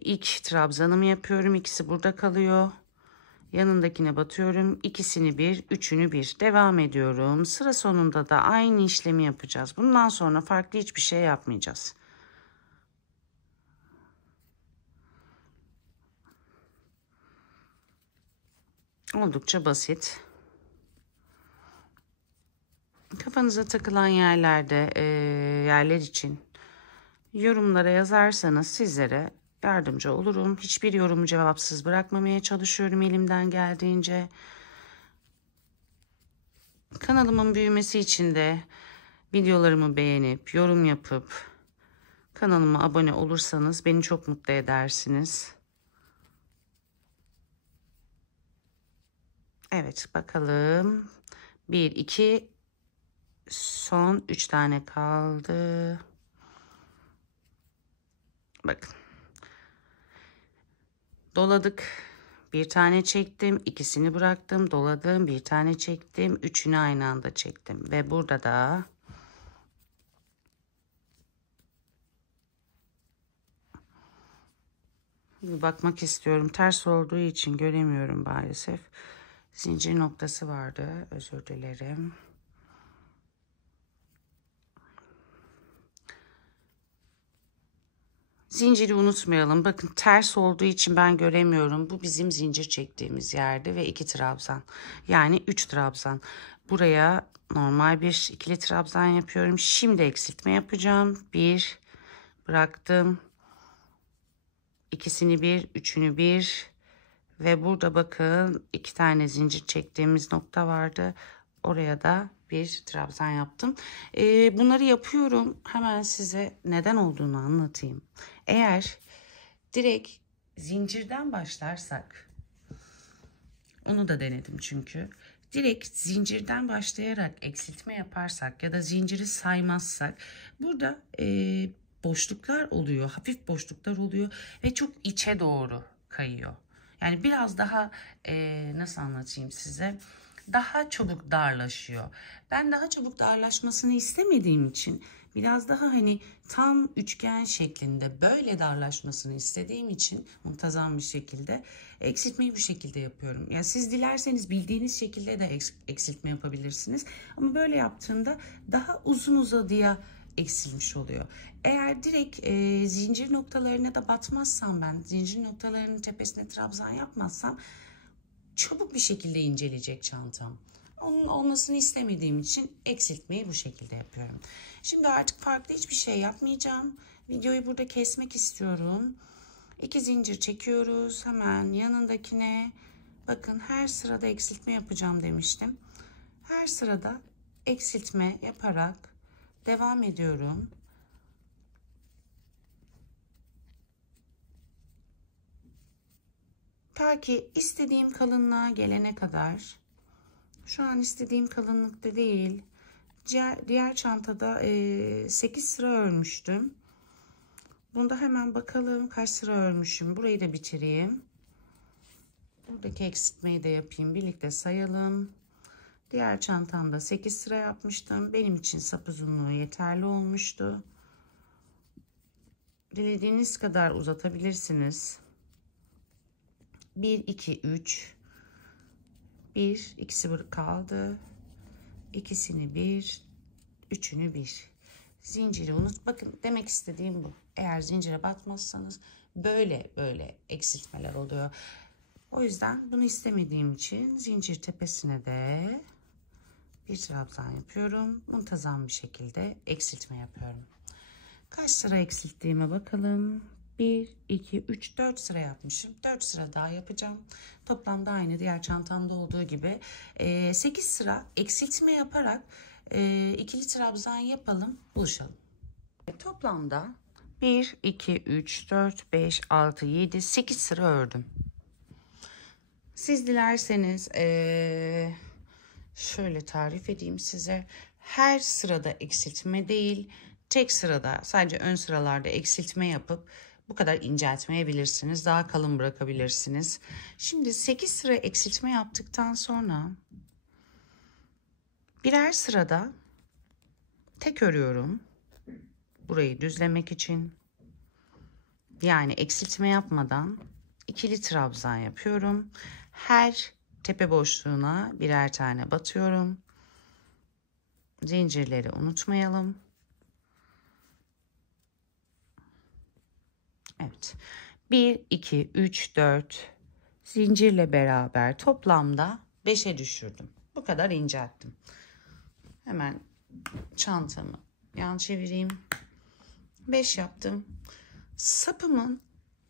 İlk trabzanımı yapıyorum. İkisi burada kalıyor. Yanındakine batıyorum. İkisini bir, üçünü bir. Devam ediyorum. Sıra sonunda da aynı işlemi yapacağız. Bundan sonra farklı hiçbir şey yapmayacağız. Oldukça basit. Kafanıza takılan yerler için yorumlara yazarsanız sizlere yardımcı olurum. Hiçbir yorumu cevapsız bırakmamaya çalışıyorum elimden geldiğince. Kanalımın büyümesi için de videolarımı beğenip, yorum yapıp kanalıma abone olursanız beni çok mutlu edersiniz. Evet, bakalım. 1, 2, son 3 tane kaldı. Bakın. Doladık. Bir tane çektim. İkisini bıraktım. Doladım. Bir tane çektim. Üçünü aynı anda çektim. Ve burada da bir bakmak istiyorum. Ters olduğu için göremiyorum maalesef. Zincir noktası vardı. Özür dilerim. Zinciri unutmayalım. Bakın ters olduğu için ben göremiyorum. Bu bizim zincir çektiğimiz yerde ve 2 trabzan. Yani 3 trabzan. Buraya normal bir ikili trabzan yapıyorum. Şimdi eksiltme yapacağım. 1 bıraktım. İkisini bir, üçünü bir ve burada bakın 2 tane zincir çektiğimiz nokta vardı. Oraya da bir trabzan yaptım. Bunları yapıyorum. Hemen size neden olduğunu anlatayım. Eğer direkt zincirden başlarsak, onu da denedim çünkü. Direkt zincirden başlayarak eksiltme yaparsak ya da zinciri saymazsak burada boşluklar oluyor, hafif boşluklar oluyor ve çok içe doğru kayıyor. Yani biraz daha nasıl anlatayım size? Daha çabuk darlaşıyor. Ben daha çabuk darlaşmasını istemediğim için biraz daha hani tam üçgen şeklinde böyle darlaşmasını istediğim için muntazam bir şekilde eksiltmeyi bu şekilde yapıyorum. Yani siz dilerseniz bildiğiniz şekilde de eksiltme yapabilirsiniz. Ama böyle yaptığında daha uzun uzadıya eksilmiş oluyor. Eğer direkt zincir noktalarına da batmazsam, ben zincir noktalarının tepesine trabzan yapmazsam çabuk bir şekilde inceleyecek çantam. Onun olmasını istemediğim için eksiltmeyi bu şekilde yapıyorum. Şimdi artık farklı hiçbir şey yapmayacağım. Videoyu burada kesmek istiyorum. 2 zincir çekiyoruz. Hemen yanındakine bakın, her sırada eksiltme yapacağım demiştim. Her sırada eksiltme yaparak devam ediyorum. Ta ki istediğim kalınlığa gelene kadar. Şu an istediğim kalınlıkta değil. Diğer çantada 8 sıra örmüştüm. Bunda hemen bakalım kaç sıra örmüşüm. Burayı da bitireyim. Buradaki eksiltmeyi de yapayım. Birlikte sayalım. Diğer çantamda 8 sıra yapmıştım. Benim için sap uzunluğu yeterli olmuştu. Dilediğiniz kadar uzatabilirsiniz. 1, 2, 3. 1, ikisi kaldı. İkisini 1, üçünü 1. Zinciri unut. Bakın demek istediğim bu. Eğer zincire batmazsanız böyle eksiltmeler oluyor. O yüzden bunu istemediğim için zincir tepesine de bir trabzan yapıyorum. Muntazam bir şekilde eksiltme yapıyorum. Kaç sıra eksilttiğime bakalım. 1, 2, 3, 4 sıra yapmışım. 4 sıra daha yapacağım. Toplamda aynı diğer çantamda olduğu gibi 8 sıra eksiltme yaparak ikili trabzan yapalım, buluşalım. Toplamda 1, 2, 3, 4, 5, 6, 7, 8 sıra ördüm. Siz dilerseniz şöyle tarif edeyim size. Her sırada eksiltme değil, tek sırada sadece ön sıralarda eksiltme yapıp bu kadar inceltmeyebilirsiniz. Daha kalın bırakabilirsiniz. Şimdi 8 sıra eksiltme yaptıktan sonra birer sırada tek örüyorum. Burayı düzlemek için. Yani eksiltme yapmadan ikili trabzan yapıyorum. Her tepe boşluğuna birer tane batıyorum. Zincirleri unutmayalım. Evet. 1, 2, 3, 4 zincirle beraber toplamda 5'e düşürdüm. Bu kadar incelttim. Hemen çantamı yan çevireyim. 5 yaptım. Sapımın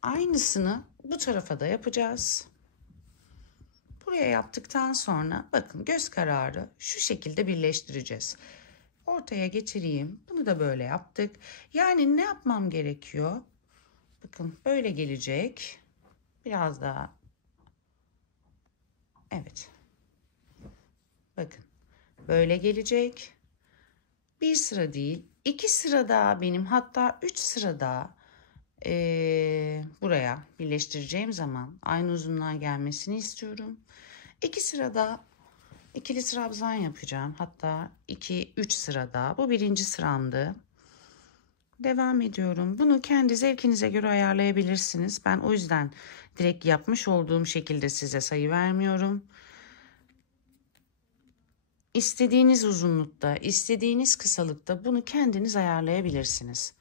aynısını bu tarafa da yapacağız. Buraya yaptıktan sonra bakın göz kararı şu şekilde birleştireceğiz. Ortaya getireyim. Bunu da böyle yaptık. Yani ne yapmam gerekiyor? Bakın böyle gelecek. Biraz daha. Evet. Bakın böyle gelecek. Bir sıra değil, 2 sıra daha benim, hatta 3 sıra daha buraya birleştireceğim zaman aynı uzunluğa gelmesini istiyorum. 2 sıra daha ikili trabzan yapacağım. Hatta 2-3 sıra daha. Bu birinci sıramdı. Devam ediyorum. Bunu kendi zevkinize göre ayarlayabilirsiniz. Ben o yüzden direkt yapmış olduğum şekilde size sayı vermiyorum. İstediğiniz uzunlukta, istediğiniz kısalıkta bunu kendiniz ayarlayabilirsiniz.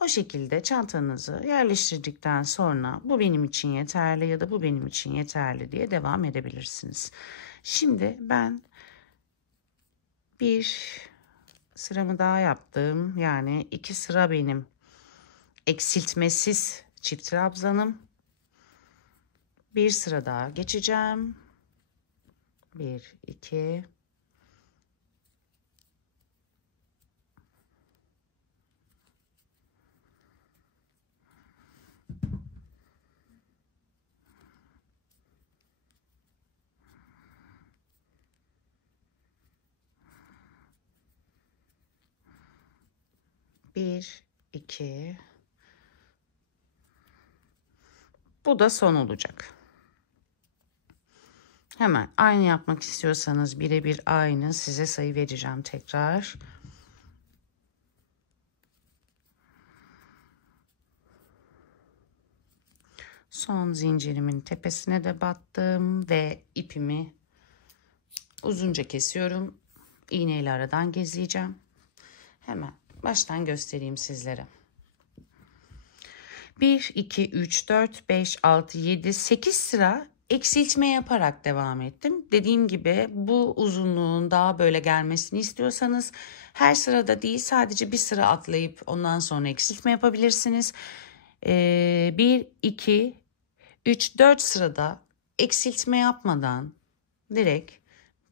O şekilde çantanızı yerleştirdikten sonra bu benim için yeterli ya da bu benim için yeterli diye devam edebilirsiniz. Şimdi ben bir sıramı daha yaptım. Yani 2 sıra benim eksiltmesiz çift trabzanım. Bir sıra daha geçeceğim. 1, 2, 1, 2. Bu da son olacak. Hemen aynı yapmak istiyorsanız birebir aynı size sayı vereceğim tekrar. Son zincirimin tepesine de battım ve ipimi uzunca kesiyorum. İğneyle aradan gezleyeceğim. Hemen baştan göstereyim sizlere. 1, 2, 3, 4, 5, 6, 7, 8 sıra eksiltme yaparak devam ettim. Dediğim gibi bu uzunluğun daha böyle gelmesini istiyorsanız her sırada değil, sadece bir sıra atlayıp ondan sonra eksiltme yapabilirsiniz. 1, 2, 3, 4 sırada eksiltme yapmadan direkt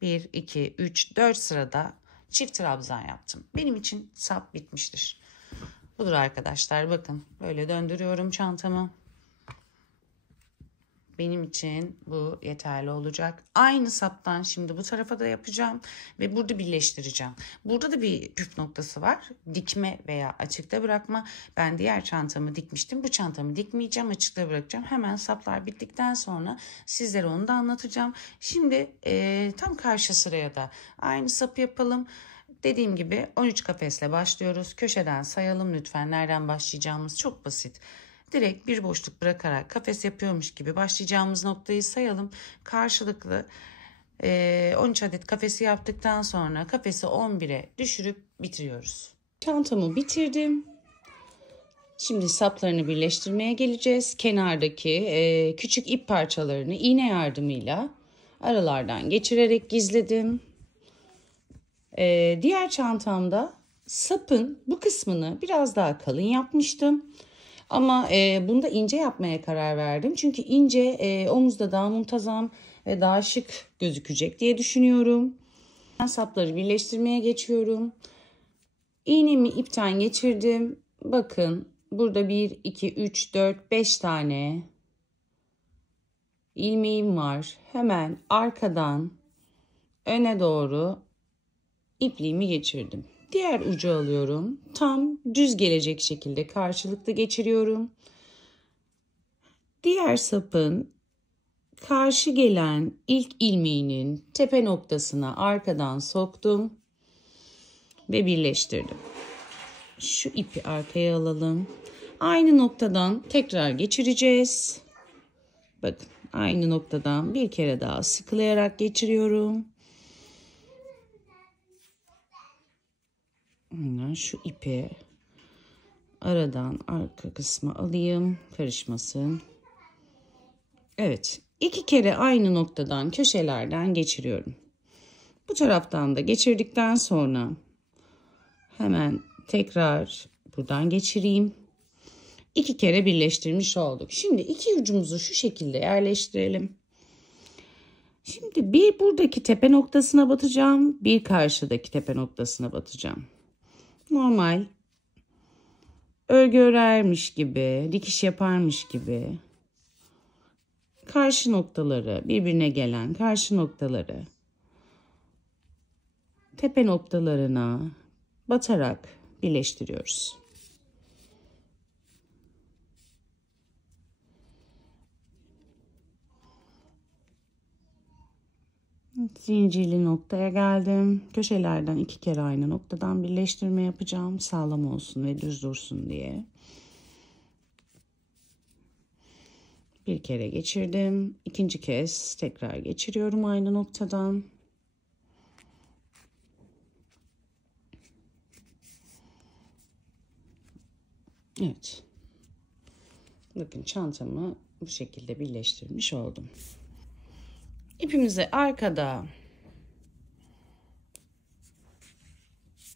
1, 2, 3, 4 sırada çift trabzan yaptım. Benim için sap bitmiştir. Budur arkadaşlar, bakın böyle döndürüyorum çantamı. Benim için bu yeterli olacak. Aynı saptan şimdi bu tarafa da yapacağım ve burada birleştireceğim. Burada da bir püf noktası var. Dikme veya açıkta bırakma. Ben diğer çantamı dikmiştim. Bu çantamı dikmeyeceğim, açıkta bırakacağım. Hemen saplar bittikten sonra sizlere onu da anlatacağım. Şimdi tam karşı sıraya da aynı sapı yapalım. Dediğim gibi 13 kafesle başlıyoruz. Köşeden sayalım lütfen. Nereden başlayacağımız çok basit. Direkt bir boşluk bırakarak kafes yapıyormuş gibi başlayacağımız noktayı sayalım. Karşılıklı 13 adet kafesi yaptıktan sonra kafesi 11'e düşürüp bitiriyoruz. Çantamı bitirdim. Şimdi saplarını birleştirmeye geleceğiz. Kenardaki küçük ip parçalarını iğne yardımıyla aralardan geçirerek gizledim. Diğer çantamda sapın bu kısmını biraz daha kalın yapmıştım. Ama bunda ince yapmaya karar verdim. Çünkü ince omuzda daha muntazam ve daha şık gözükecek diye düşünüyorum. Ben sapları birleştirmeye geçiyorum. İğnemi ipten geçirdim. Bakın burada 1, 2, 3, 4, 5 tane ilmeğim var. Hemen arkadan öne doğru ipliğimi geçirdim. Diğer ucu alıyorum. Tam düz gelecek şekilde karşılıklı geçiriyorum. Diğer sapın karşı gelen ilk ilmeğinin tepe noktasına arkadan soktum ve birleştirdim. Şu ipi arkaya alalım. Aynı noktadan tekrar geçireceğiz. Bakın aynı noktadan bir kere daha sıkılayarak geçiriyorum. Şu ipi aradan arka kısmı alayım, karışmasın. Evet, 2 kere aynı noktadan köşelerden geçiriyorum. Bu taraftan da geçirdikten sonra hemen tekrar buradan geçireyim. 2 kere birleştirmiş olduk. Şimdi iki ucumuzu şu şekilde yerleştirelim. Şimdi bir buradaki tepe noktasına batacağım, bir karşıdaki tepe noktasına batacağım. Normal örgü örermiş gibi, dikiş yaparmış gibi karşı noktaları, birbirine gelen karşı noktaları tepe noktalarına batarak birleştiriyoruz. Zincirli noktaya geldim. Köşelerden 2 kere aynı noktadan birleştirme yapacağım. Sağlam olsun ve düz dursun diye. Bir kere geçirdim. İkinci kez tekrar geçiriyorum aynı noktadan. Evet. Bakın çantamı bu şekilde birleştirmiş oldum. İpimizi arkada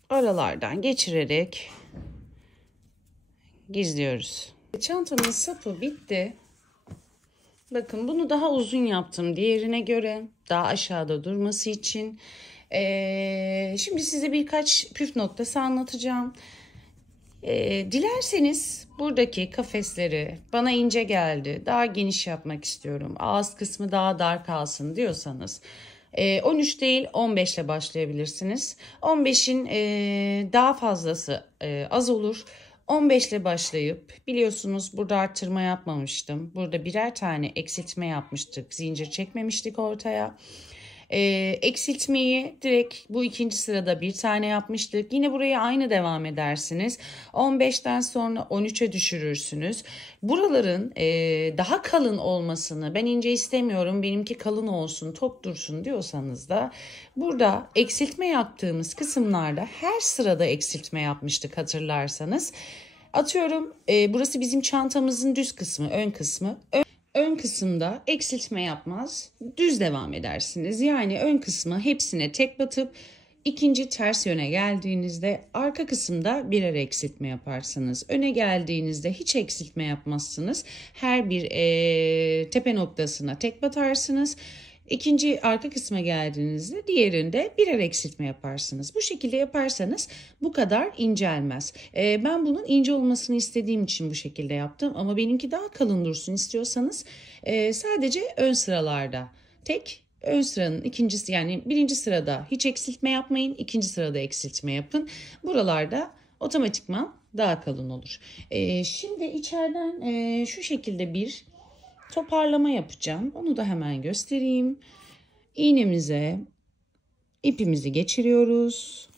aralardan geçirerek gizliyoruz. Çantamın sapı bitti. Bakın bunu daha uzun yaptım diğerine göre. Daha aşağıda durması için. Şimdi size birkaç püf noktası anlatacağım. Dilerseniz buradaki kafesleri bana ince geldi, daha geniş yapmak istiyorum, ağız kısmı daha dar kalsın diyorsanız 13 değil 15 ile başlayabilirsiniz. 15'in daha fazlası az olur. 15 ile başlayıp biliyorsunuz burada arttırma yapmamıştım. Burada birer tane eksiltme yapmıştık. Zincir çekmemiştik ortaya. Eksiltmeyi direkt bu ikinci sırada bir tane yapmıştık. Yine buraya aynı devam edersiniz. 15'ten sonra 13'e düşürürsünüz. Buraların daha kalın olmasını, ben ince istemiyorum, benimki kalın olsun, tok dursun diyorsanız da burada eksiltme yaptığımız kısımlarda her sırada eksiltme yapmıştık hatırlarsanız. Atıyorum burası bizim çantamızın düz kısmı, ön kısmı. Ön kısımda eksiltme yapmaz, düz devam edersiniz. Yani ön kısmı hepsine tek batıp ikinci ters yöne geldiğinizde arka kısımda birer eksiltme yaparsınız. Öne geldiğinizde hiç eksiltme yapmazsınız. Her bir tepe noktasına tek batarsınız. İkinci arka kısma geldiğinizde diğerinde birer eksiltme yaparsınız. Bu şekilde yaparsanız bu kadar incelmez. Ben bunun ince olmasını istediğim için bu şekilde yaptım. Ama benimki daha kalın dursun istiyorsanız sadece ön sıralarda tek, ön sıranın ikincisi, yani birinci sırada hiç eksiltme yapmayın. İkinci sırada eksiltme yapın. Buralarda otomatikman daha kalın olur. Şimdi içeriden şu şekilde bir toparlama yapacağım. Onu da hemen göstereyim. İğnemize ipimizi geçiriyoruz.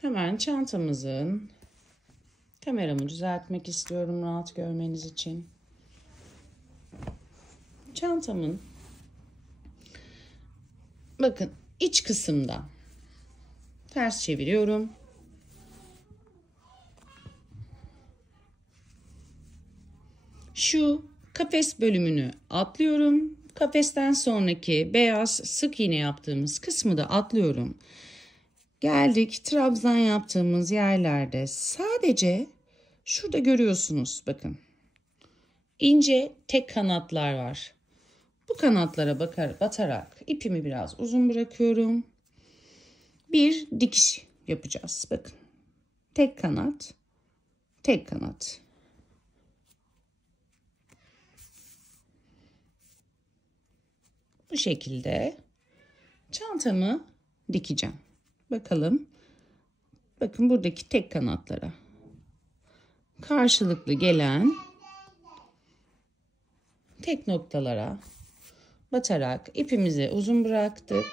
Hemen çantamızın, kameramı düzeltmek istiyorum rahat görmeniz için. Çantamın bakın iç kısımda ters çeviriyorum. Şu kafes bölümünü atlıyorum. Kafesten sonraki beyaz sık iğne yaptığımız kısmı da atlıyorum. Geldik trabzan yaptığımız yerlerde sadece şurada görüyorsunuz bakın. İnce tek kanatlar var. Bu kanatlara batarak ipimi biraz uzun bırakıyorum. Bir dikiş yapacağız. Bakın. Tek kanat, tek kanat. Bu şekilde çantamı dikeceğim. Bakalım. Bakın buradaki tek kanatlara karşılıklı gelen tek noktalara batarak ipimizi uzun bıraktık.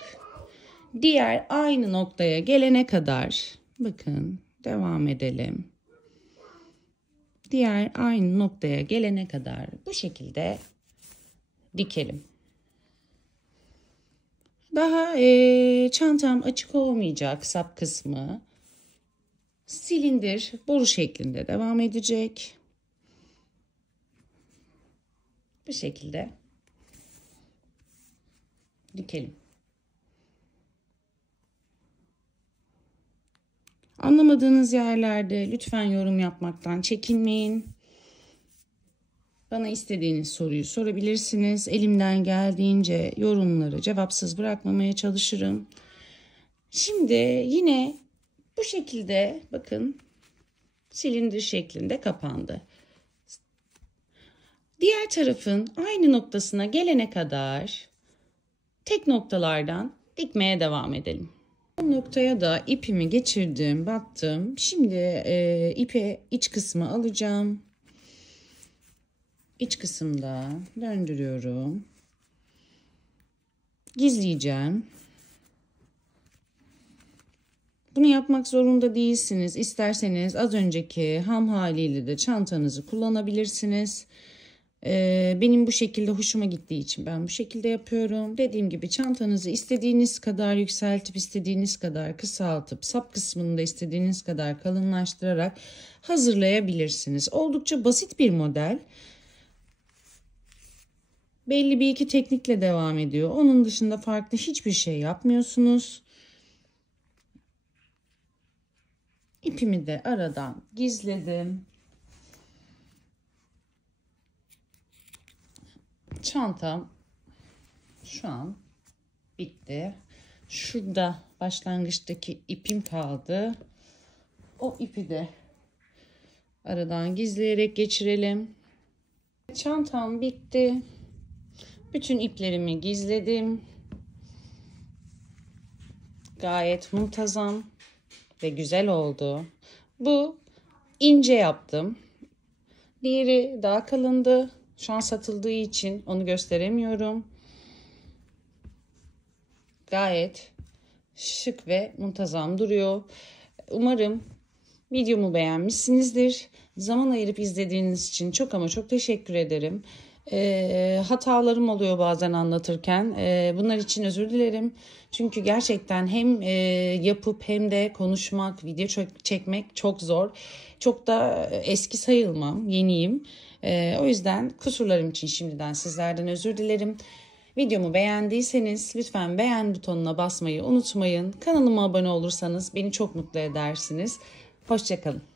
Diğer aynı noktaya gelene kadar bakın devam edelim. Diğer aynı noktaya gelene kadar bu şekilde dikelim. Daha çantam açık olmayacak, sap kısmı silindir boru şeklinde devam edecek. Bu şekilde dikelim. Anlamadığınız yerlerde lütfen yorum yapmaktan çekinmeyin. Bana istediğiniz soruyu sorabilirsiniz. Elimden geldiğince yorumları cevapsız bırakmamaya çalışırım. Şimdi yine bu şekilde bakın silindir şeklinde kapandı. Diğer tarafın aynı noktasına gelene kadar tek noktalardan dikmeye devam edelim. Bu noktaya da ipimi geçirdim, battım. Şimdi ipe iç kısmı alacağım. İç kısımda döndürüyorum. Gizleyeceğim. Bunu yapmak zorunda değilsiniz. İsterseniz az önceki ham haliyle de çantanızı kullanabilirsiniz. Benim bu şekilde hoşuma gittiği için ben bu şekilde yapıyorum. Dediğim gibi çantanızı istediğiniz kadar yükseltip istediğiniz kadar kısaltıp sap kısmını da istediğiniz kadar kalınlaştırarak hazırlayabilirsiniz. Oldukça basit bir model. Belli bir iki teknikle devam ediyor. Onun dışında farklı hiçbir şey yapmıyorsunuz. İpimi de aradan gizledim. Çantam şu an bitti. Şurada başlangıçtaki ipim kaldı. O ipi de aradan gizleyerek geçirelim. Çantam bitti. Bütün iplerimi gizledim. Gayet muntazam ve güzel oldu. Bu ince yaptım. Diğeri daha kalındı. Şu an satıldığı için onu gösteremiyorum. Gayet şık ve muntazam duruyor. Umarım videomu beğenmişsinizdir. Zaman ayırıp izlediğiniz için çok ama çok teşekkür ederim. Hatalarım oluyor bazen anlatırken. Bunlar için özür dilerim. Çünkü gerçekten hem yapıp hem de konuşmak, video çekmek çok zor. Çok da eski sayılmam, yeniyim. O yüzden kusurlarım için şimdiden sizlerden özür dilerim. Videomu beğendiyseniz lütfen beğen butonuna basmayı unutmayın. Kanalıma abone olursanız beni çok mutlu edersiniz. Hoşça kalın.